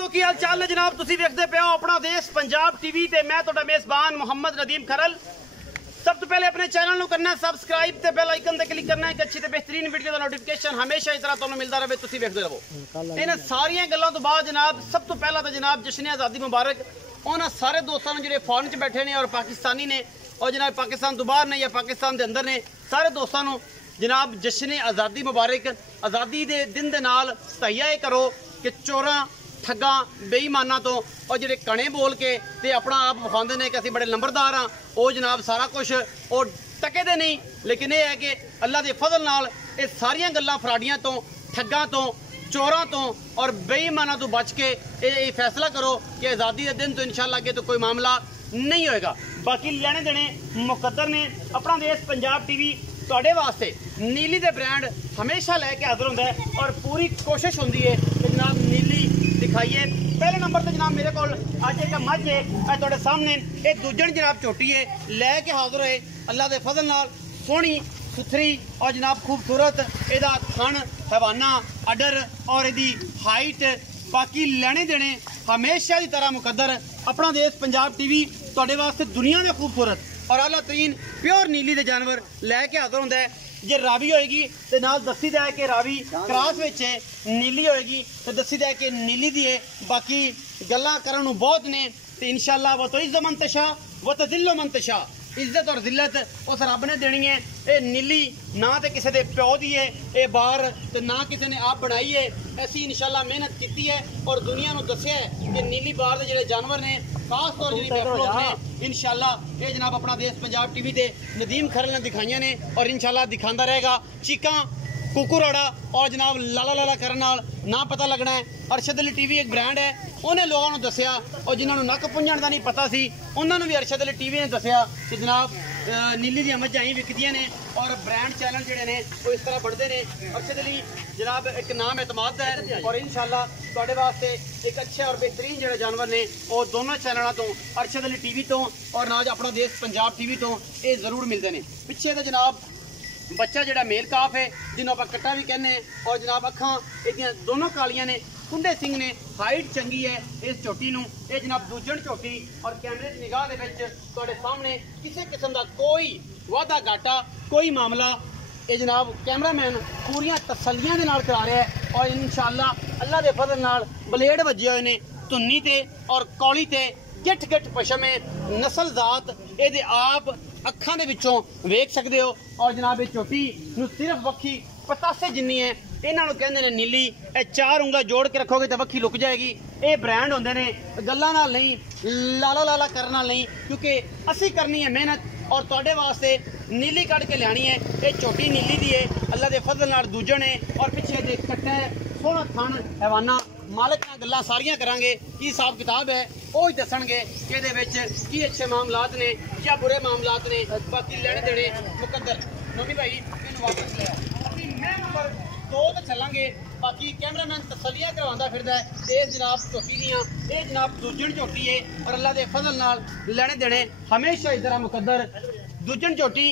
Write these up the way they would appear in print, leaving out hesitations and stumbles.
दोस्तों की हाल चाल है जनाब, तुसी वेखदे पे हो अपना देश पंजाब टीवी ते मैं तुहाडा मेज़बान मोहम्मद नदीम खरल। सब तो पहले अपने चैनल को करना सब्सक्राइब ते बेल आइकन ते क्लिक करना है कि अच्छी ते बेहतरीन वीडियो का नोटिफिकेशन हमेशा इस तरह तुहानू मिलता रहे, तुसी वेखदे रहो। इन सारियां गल्लां तो बाद जनाब सब तो पहला तो जनाब जश्न आज़ादी मुबारक उन्होंने सारे दोस्तों ने जो फॉरन च बैठे ने और पाकिस्तानी ने और जनाब पाकिस्तान तो बाहर ने या पाकिस्तान के अंदर ने सारे दोस्तों को जनाब जश्न आज़ादी मुबारक। आज़ादी के दिन के नाल तहिया करो कि चोरां ठग्गां बेईमाना तो और जो कणे बोल के ते अपना आप विखाते हैं कि असीं बड़े नंबरदार हाँ, वो जनाब सारा कुछ वो टके दे नहीं। लेकिन यह है कि अल्लाह के फजल नाल ये सारियां गल्लां फराडियां तो ठग्गां तो चोरां तो और बेईमाना तो बच के ये फैसला करो कि आज़ादी के दिन तो इंशाअल्लाह अगे तो कोई मामला नहीं होएगा। बाकी लेने देने मुकद्दर ने अपना देश पंजाब टीवी तुहाडे वास्ते नीली दे ब्रांड हमेशा लैके हाजिर होंदा है और पूरी कोशिश होंदी है कि जनाब नीली दिखाइए। पहले नंबर पर जनाब मेरे को अज एक मझ है तुहाडे सामने एक दूजन जनाब झोटी है लैके हाजिर होए अल्लाह के फजल नाल सोहनी सुथरी और जनाब खूबसूरत एदा थन हवाना अडर और एदी हाइट बाकी लेने देने हमेशा की तरह मुकद्दर अपना देश पंजाब टीवी तुहाडे वास्ते दुनिया में खूबसूरत और आला तरीन प्योर नीली दे जानवर लैके हाजिर होंदा है। जे रावी होएगी तो नाल दसी दा है कि रावी क्रॉस विच है, नीली होएगी तो दसी दा है कि नीली दी है। बाकी गल्लां करन नूं बहुत ने ते इंशाअल्लाह व तुइज़्ज़ु मन तशा व तुज़िल्लु मन तशा, इज्जत और जिल्लत उस रब ने देनी है। ये नीली ना तो किसी के प्यो दी है ये बार तो ना किसी ने आप बनाई है, ऐसी इंशाअल्लाह मेहनत की है और दुनिया को दसिया है कि नीली बार के जो जानवर ने खास तौर ने इंशाअल्लाह ये जनाब अपना देश पंजाब टीवी ते नदीम खरल ने दिखाइया ने और इंशाअल्लाह दिखाता रहेगा। चीका कुकुराड़ा और जनाब लाला लाला करने ना पता लगना है। अरशद अली टीवी एक ब्रांड है, उन्हें लोगों ने दसिया और जिन्होंने नक पुंजण का नहीं पता सी उन्होंने भी अरशद अली टीवी ने दसिया कि जनाब नीली दी मझां ही विकदियां ने और ब्रांड चैनल जोड़े ने वो इस तरह बढ़ते हैं। अरशद अली जनाब एक नाम एतमाद है और इंशाअल्लाह तुहाडे वास्ते एक अच्छे और बेहतरीन जो जानवर ने वो दोनों चैनलों तो अरशद अली टीवी तो और नाज अपना देश पंजाब टीवी तो ये जरूर मिलते हैं। पिछे तो जनाब बच्चा जोड़ा मेल काफ है जिन्होंने आप कट्टा भी कहने और जनाब अखां एक दोनों कालियां ने, कुंडे सिंह ने, हाइट चंगी है इस झोटी नूं। ये जनाब दूजन झोटी और कैमरे की निगाह के तुहाडे सामने किसी किस्म का कोई वादा घाटा कोई मामला ये जनाब कैमरामैन पूरियां तसल्लियां दे नाल करा रहा है और इंशाअल्लाह अल्लाह के फजल नाल ब्लेड वजे हुए ने धुन्नी ते और कौली ते गिठ गिठ पशम है नस्ल जात ये आप अखां दे विचों वेख सकते हो। और जनाब ये झोटी नूं सिर्फ वक्खी पतासे जिन्नी है, इन्हों कहते हैं नीली, ए चार उंगला जोड़ के रखोगे तो वक्खी लुक जाएगी। ये ब्रांड होंदे ने गल्लां नाल नहीं लाला लाला करन नाल नहीं, क्योंकि असी करनी है मेहनत और तुहाडे वास्ते नीली कढ़ के लियानी है। ये झोटी नीली दी है अल्लाह के फजल नाल दूजन है और पिछे दे कट्टा है सोहना थन हैवाना। मालिक नाल गल्लां सारियां करांगे की हिसाब किताब है वो ही दसणगे कि इहदे विच की अच्छे मामलात ने या बुरे मामलात ने। बाकी लेने देने मुकद्दर नोनी भाई इन्हूं वापस ले आओ मैं नंबर 2 ते चलांगे। बाकी कैमरामैन तसल्लियां करवांदा फिरदा है। ये जनाब झोटी दियां ये जनाब दूजन झोटी है और अल्लाह के फजल नाल लेने देने हमेशा इस तरह मुकद्दर। दूजन झोटी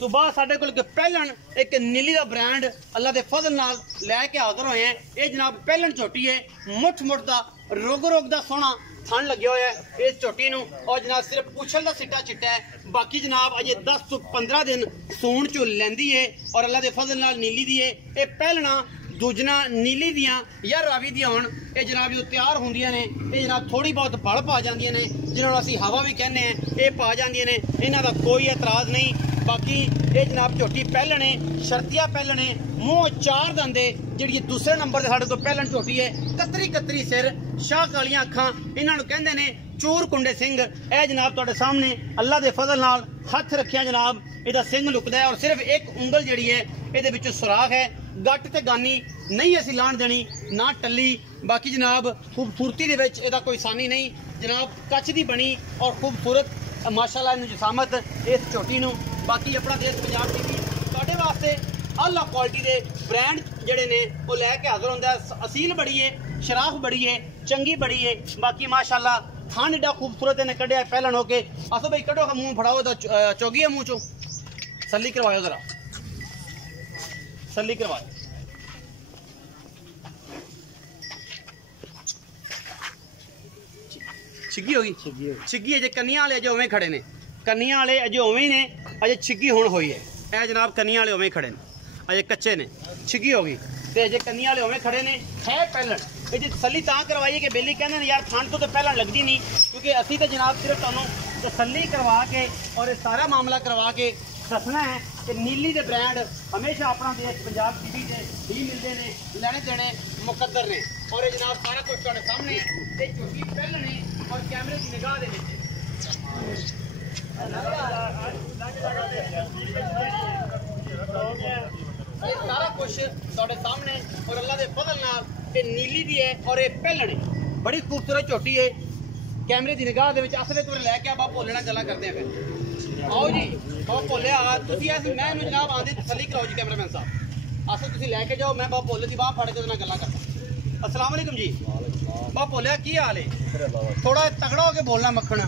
तो बाद साढ़े को पहलन एक नीली का ब्रांड अल्लाह के फजल नाल लैके हाजिर होए हैं। ये जनाब पहलन झोटी है मुठ मुठ का रोग रोग का सोहना थन लगे हुए है इस झोटी नूं और जनाब सिर्फ पूछल का सिट्टा चिट्टा है। बाकी जनाब अजे 10 तो 15 दिन सूण चो लैंदी है और अल्लाह के फजल नाल नीली दी है। ये पहलना दूजना नीली दियां या रावी दियां होण ये जनाब जो तैयार होंदियां ने ये जनाब थोड़ी बहुत बल पा जांदियां ने जिन्होंने असीं हवा भी कहने हैं ये पा जांदियां ने, इन्हां दा कोई एतराज़ नहीं। बाकी ये जनाब झोटी पहलने शर्तिया पहलने मूँह चार दंदे जी दूसरे नंबर से साढ़े तो पहलन झोटी है कतरी कतरी सिर शाह कालियां अखां इन्हों कहते हैं चूर कुंडे सिंह। ए जनाब तुहाडे सामने अल्लाह के फजल नाल हथ रखिया जनाब इहदा सिंह लुकदा है और सिर्फ एक उंगल जी है ये सुराख है। गट ते गानी नहीं असी लाण देनी ना टली। बाकी जनाब खूबसूरती दे विच इहदा कोई सानी नहीं जनाब कच्छ दी बनी और खूबसूरत माशाअल्लाह जसामत इस झोटी नूं। बाकी अपना देश पंजाब टीवी तुहाडे वास्ते आला क्वालिटी के ब्रांड जड़े ने वो लैके हाजिर होंदा है। असील बड़ी है, शराफ बड़ी है, चंगी बड़ी है। बाकी माशाअल्लाह थान एडा खूबसूरत ने कढ़िया पहलन होके असो भाई कढ़ो का मुँह फड़ाओ तो चौगी है मुँह चो सली करवाओ जरा सली करवाओ छिग्गी होगी छिग्गी अजे कन्नियां वाले अजे उवें खड़े ने कन्नियां वाले अजे उवें ही ने अजे छिग्गी हुण होई है ए जनाब कन्नियां वाले उवें खड़े ने अजे कच्चे ने छिग्गी होगी ते अजे कन्नियां वाले उवें खड़े ने है पैलण ये तसली तां करवाई है कि बेली कहंदे ने यार ठंड तो पैलण लगदी नहीं क्योंकि असीं तो जनाब सिर्फ तुहानूं तसली करवा के और ये सारा मामला करवा के दसना है कि नीली दे ब्रांड हमेशा अपना देश पंजाब टीवी से ही मिलते हैं लेने देने मुकद्दर ने और ये जनाब सारा कुछ तुहाडे सामने है ये झूठी पैलण है और कैमरे की निगाह दे विच ये सारा कुछ तुहाडे सामने और अल्लाह के फजल नाल ये नीली दी है और ये पैलण है बड़ी खूबसूरत झोटी है कैमरे की निगाह दे विच असले तुरे लैके आप भोले नाल गल्लां करदे हैं फिर आओ जी बाबा भोले तुसीं ऐसी मैं जनाब आंदी तसल्ली कराओ जी कैमरामैन साहब असल तुसीं लैके जाओ मैं बाबा भोले की बाह फड़ के उहदे नाल गल्लां करदा अस्सलाम वालेकुम जी बाबा भोले की हाल है थोड़ा तगड़ा होकर बोलना मक्खन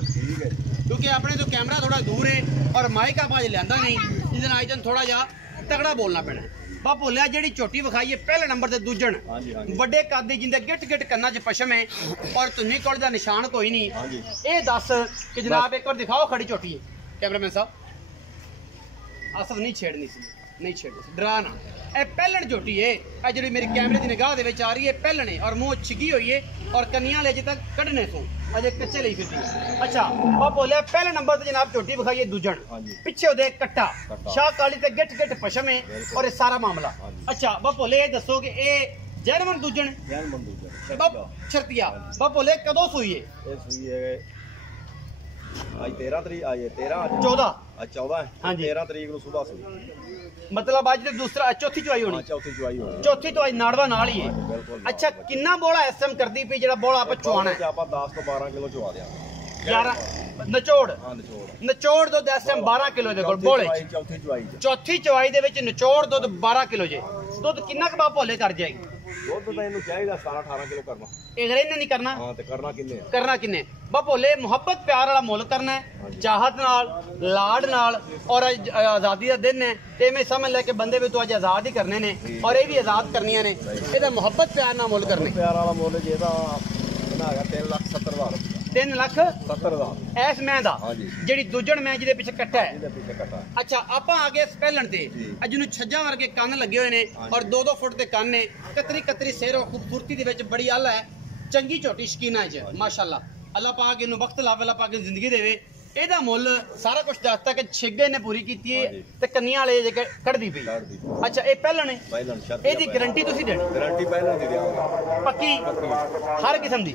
क्योंकि अपने तो कैमरा थोड़ा दूर है और माइक आप अज लिया नहीं जिस दिन थोड़ा जा तगड़ा बोलना पैना बाबा भोलिया जी झोटी विखाई है पहले नंबर से दूजन बड़े कद जिंदे गिट गिट कन्ना च पशम है और धुनी कोल दा निशान कोई नहीं ये दस कि जनाब एक बार दिखाओ खड़ी झोटी है कैमरामैन साहब असफ नहीं छेड़नी सी नहीं छेड़नी डरा ना ए पैलण झोटी है ए जी मेरी कैमरे की निगाह दे विच आ रही है पैलण है और मुंह छिगी हुई है और कन्नियां ले अजे तक कढ़ने सो अजे कच्चे लई फिरदी है अच्छा बाबा बोले पहले नंबर ते जनाब झोटी विखाई है दूजन पिछे ओदे कट्टा शाह काली ते गिट गिट पशम है और ये सारा मामला अच्छा बाबा बोले ये दसो कि ए जैनमन दूजन बाबा छरतिया बाबा बोले कदों सुई है ये सुई है आज 13 तरीक आज 13 14 आज 14 हां 13 तरीक ਨੂੰ ਸਵੇਰ ਸੁਈ मतलब आज दूसरा चौथी चुवाई होनी चौथी चुवाई होनी चौथी तो आज नाड़वा नाल ही है अच्छा किन्ना बोला एसएम करदी पई जेड़ा बोला आप चुवाना है ਆਪਾਂ 10 ਤੋਂ 12 ਕਿਲੋ ਚੁਵਾ ਦਿਆਂਗੇ 11 ਨਿਚੋੜ ਹਾਂ ਨਿਚੋੜ ਦੁੱਧ ਐਸਐਮ 12 ਕਿਲੋ ਦੇ ਕੋਲ ਬੋਲੇ ਚੌਥੀ ਚੁਵਾਈ ਚੌਥੀ ਚੁਵਾਈ ਦੇ ਵਿੱਚ ਨਿਚੋੜ ਦੁੱਧ 12 ਕਿਲੋ ਜੇ ਦੁੱਧ ਕਿੰਨਾ ਕੁ ਬਾਪ ਭੋਲੇ ਕਰ ਜਾਏਗੀ ਦੁੱਧ ਤਾਂ ਇਹਨੂੰ ਚਾਹੀਦਾ 17 18 ਕਿਲੋ ਕਰਨਾ ਇਹ ਗਰੇ ਨਹੀਂ ਕਰਨਾ ਹਾਂ ਤੇ ਕਰਨਾ ਕਿੰਨੇ ਬਾਪ ਭੋਲੇ ਮੁਹੱਬਤ ਪਿਆਰ ਵਾਲਾ ਮੁੱਲ ਕਰਨਾ ਹੈ ਚਾਹਤ ਨਾਲ ਲਾਡ ਨਾਲ ਔਰ ਆਜ਼ਾਦੀ ਦਾ ਦਿਨ ਹੈ ਤੇ ਮੈਂ ਸਮਝ ਲੈ ਕੇ ਬੰਦੇ ਵੀ ਤੂੰ ਅੱਜ ਆਜ਼ਾਦ ਹੀ ਕਰਨੇ ਨੇ ਔਰ ਇਹ ਵੀ ਆਜ਼ਾਦ ਕਰਨੀਆਂ ਨੇ ਇਹਦਾ ਮੁਹੱਬਤ ਪਿਆਰ ਨਾਲ ਮੁੱਲ ਕਰਨੇ ਪਿਆਰ ਵਾਲਾ ਮੁੱਲ ਜੇ ਤਾਂ ਇਹਨਾਂ ਹੈਗਾ 3,70,000 3,70,000 ਐਸ ਮੈਂ ਦਾ ਜਿਹੜੀ ਦੂਜਣ ਮੈਂ ਜਿਹਦੇ ਪਿੱਛੇ ਕੱਟਾ ਹੈ ਅੱਛਾ ਆਪਾਂ ਆ ਗਏ ਪਹਿਲਣ ਤੇ ਅੱਜ ਨੂੰ ਛੱਜਾਂ ਵਰਗੇ ਕੰਨ ਲੱਗੇ ਹੋਏ ਨੇ ਔਰ 2-2 ਫੁੱਟ ਦੇ ਕੰਨ ਨੇ ਕਤਰੀ ਸਿਰ ਔਰ ਖੂਬਸੂਰਤੀ ਦੇ ਵਿੱਚ ਬੜੀ ਆਲਾ ਹੈ ਚੰਗੀ ਝੋਟੀ ਸ਼ਕੀਨਾ ਚ ਮਾਸ਼ਾਅੱਲਾ ਅੱਲਾਹ ਪਾਕ ਇਹਨੂੰ ਵਕਤ ਲਾਵੇ ਅੱਲਾਹ ਪਾਕ ਇਹਨੂੰ ਜ਼ਿੰਦਗੀ ਦੇਵੇ ਇਹਦਾ ਮੁੱਲ ਸਾਰਾ ਕੁਝ ਦੱਸਤਾ ਕਿ ਛਿੱਗੇ ਨੇ ਪੂਰੀ ਕੀਤੀ ਹੈ ਤੇ ਕੰਨੀਆਂ ਵਾਲੇ ਜੇ ਕੱਢਦੀ ਪਈ ਅੱਛਾ ਇਹ ਪਹਿਲਣ ਹੈ ਇਹਦੀ ਗਾਰੰਟੀ ਤੁਸੀਂ ਦੇਣੀ ਗਾਰੰਟੀ ਪਹਿਲਾਂ ਦੀ ਦਿਆਂਗੇ ਪੱਕੀ ਹਰ ਕਿਸਮ ਦੀ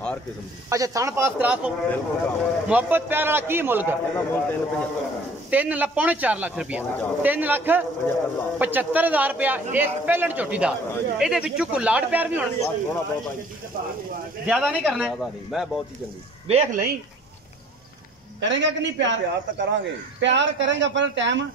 ਅੱਛਾ ਥਣ ਪਾਸ ਕਰਾ ਸੋ ਮੁਹੱਬਤ ਪਿਆਰ ਵਾਲਾ ਕੀ ਮੁੱਲ ਕਰ ਇਹਦਾ ਮੁੱਲ 3 ਲੱਖ ਪੌਣੇ 4 ਲੱਖ ਰੁਪਇਆ 3,75,000 ਰੁਪਇਆ ਇਸ ਪਹਿਲਣ ਝੋਟੀ ਦਾ ਇਹਦੇ ਵਿੱਚੋਂ ਕੋਈ ਲਾੜ ਪਿਆਰ ਵੀ ਹੋਣਾ ਥੋੜਾ ਬਹੁਤ ਜ਼ਿਆਦਾ ਨਹੀਂ ਕਰਨਾ ਮੈਂ ਬਹੁਤ ਹੀ ਚੰਗੀ ਵੇਖ ਲਈ करेगा कि नहीं प्यार तो करांगे प्यार करेगा पर टाइम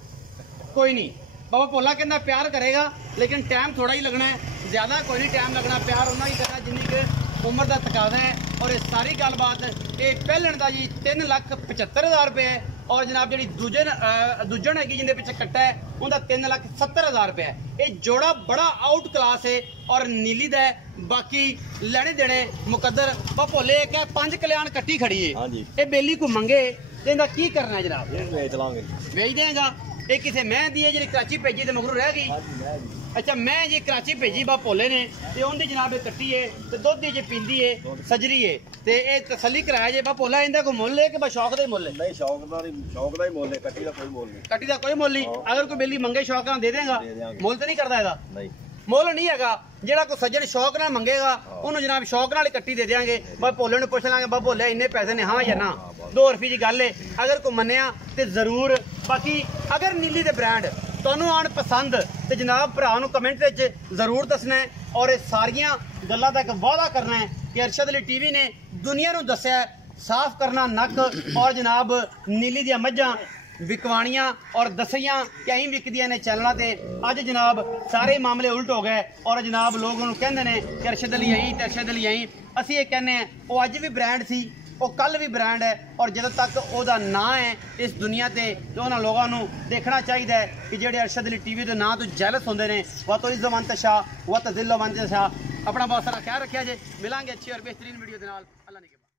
कोई नहीं बाबा भोला कहना प्यार करेगा लेकिन टाइम थोड़ा ही लगना है ज्यादा कोई नहीं टाइम लगना प्यार उन्ना ही करना जिन्नी कि उम्र का तकाजा है और ये सारी गलबात ये पहलन का जी 3,75,000 रुपये है और जनाब जी दूजन है जिंदे पिछले कट्टा है उनका 3,70,000 रुपये है ये जोड़ा बड़ा आउट क्लास है और नीली दा बाकी लेने देने मुकद्दर भोले एक 5 कल्याण कट्टी खड़ी है ये बेली को मंगे इनका की करना है जनाब बेच देगा ये किसी मैं दी है जी कराची भेजी तो मगरू रह गई अच्छा मैं जी कराची भेजी बा भोले ने ते उनदी जनाब कट्टी है ते दुध जे पींदी है सजरी है ते ए तसल्ली कराया जे बा भोला इंदा कोई मुੱਲ है कि बस शौक दा ही मुੱਲ है नहीं शौक दा ही मुੱਲ है कट्टी दा कोई मुੱਲ नहीं कट्टी दा कोई मुੱਲ नहीं अगर कोई बेली मंगे शौक नाल दे देगा मुੱਲ तो नहीं करदा एदा नहीं ਮੁੱਲ ਨਹੀਂ ਹੈਗਾ ਜਿਹੜਾ ਕੋਈ ਸੱਜਣ ਸ਼ੌਕ ਨਾਲ ਮੰਗੇਗਾ ਉਹਨੂੰ ਜਨਾਬ ਸ਼ੌਕ ਨਾਲ ਹੀ ਕੱਟੀ ਦੇ ਦੇਾਂਗੇ ਬਾ ਭੋਲੇ ਨੂੰ ਪੁੱਛ ਲਾਂਗੇ ਬਾ ਭੋਲੇ ਇੰਨੇ ਪੈਸੇ ਨੇ ਹਾਂ ਜਾਂ ਨਾ 2 ਰੁਪਏ ਦੀ ਗੱਲ ਏ ਅਗਰ ਕੋਈ ਮੰਨਿਆ ਤੇ ਜ਼ਰੂਰ ਬਾਕੀ ਅਗਰ ਨੀਲੀ ਦੇ ਬ੍ਰਾਂਡ ਤੁਹਾਨੂੰ ਆਣ ਪਸੰਦ ਤੇ ਜਨਾਬ ਭਰਾ ਨੂੰ ਕਮੈਂਟ ਵਿੱਚ ਜ਼ਰੂਰ ਦੱਸਣਾ ਹੈ ਔਰ ਇਹ ਸਾਰੀਆਂ ਗੱਲਾਂ ਦਾ ਇੱਕ ਵਾਅਦਾ ਕਰਨਾ ਹੈ ਕਿ ਅਰਸ਼ਦ ਅਲੀ ਟੀਵੀ ਨੇ ਦੁਨੀਆ ਨੂੰ ਦੱਸਿਆ ਸਾਫ਼ ਕਰਨਾ ਨੱਕ ਔਰ ਜਨਾਬ ਨੀਲੀ ਦੀਆਂ ਮੱਝਾਂ विकवाणियां और दसियां कई विकदियां ने चैनलों ते अज जनाब सारे मामले उल्ट हो गए और जनाब लोग उन्होंने कहते हैं कि अरशद अली आई तो अरशद अली आई असी ये कहने वो अज भी ब्रांड सी वो कल भी ब्रांड है और जदों तक वह ना है इस दुनिया ते तो उन्होंने लोगों को देखना चाहिए कि जेडे अरशद अली टीवी के नाम तो जैलस होंगे ने व तो इज़्ज़ो मन तशा व तज़िल्लो मन तशा अपना बहुत सारा ख्याल रखा जे मिलांगे अच्छी और बेहतरीन वीडियो के नाल अल्लाह ने